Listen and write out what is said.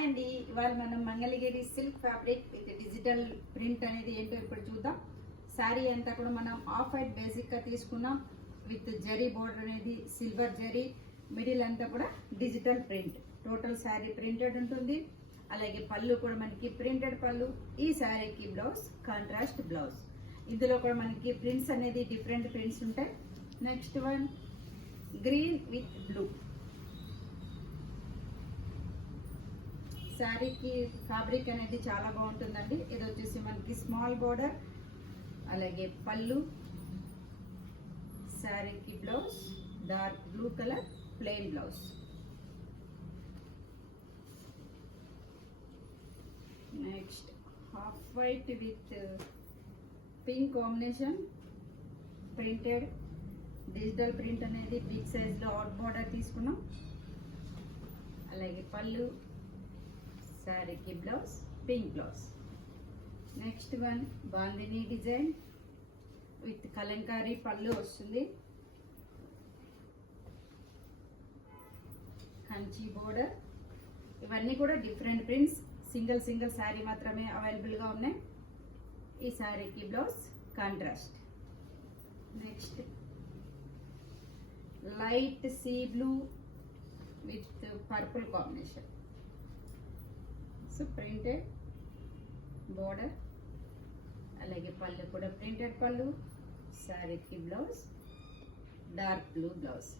Hi అండి, ఇవాళ మనం Mangalagiri silk fabric with digital print అనేది ఏంటో ఇప్పుడు చూద్దాం. శారీ అంతా కూడా మనం ఆఫ్ వైట్ బేసిక్ గా తీసుకున్నాం. విత్ జరీ బోర్డర్ అనేది సిల్వర్ జరీ, మిడిల్ అంతా కూడా digital print. Total sari printed ఉంటుంది. అలాగే పళ్ళు కూడా మనకి ప్రింటెడ్ పళ్ళు. ఈ శారీకి బ్లౌజ్ కాంట్రాస్ట్ బ్లౌజ్. ఇందులో కూడా మనకి ప్రింట్స్ అనేది డిఫరెంట్ ప్రింట్స్ ఉంటాయి. Next one green with blue. శారీకి ఫ్యాబ్రిక్ అనేది చాలా బాగుంటుందండి. ఇది వచ్చేసి మనకి స్మాల్ బోర్డర్, అలాగే పళ్ళు, శారీకి blouse dark blue colour plain blouse. Next half white with pink combination printed digital print అనేది బిగ్ సైజ్ లో అవుట్ బోర్డర్ తీసుకున్నాం. అలాగే పళ్ళు, శారీకి blouse pink blouse. Next one bandhani design with Kalamkari పళ్ళు వస్తుంది. కంచి బోర్డర్. ఇవన్నీ కూడా డిఫరెంట్ ప్రింట్స్. సింగిల్ శారీ మాత్రమే అవైలబుల్ గా ఉన్నాయి. ఈ శారీకి blouse contrast. Next light sea blue with purple combination. So printed border, అలాగే పళ్ళు కూడా ప్రింటెడ్ పళ్ళు, శారీకి బ్లౌజ్ డార్క్ బ్లూ బ్లౌజ్.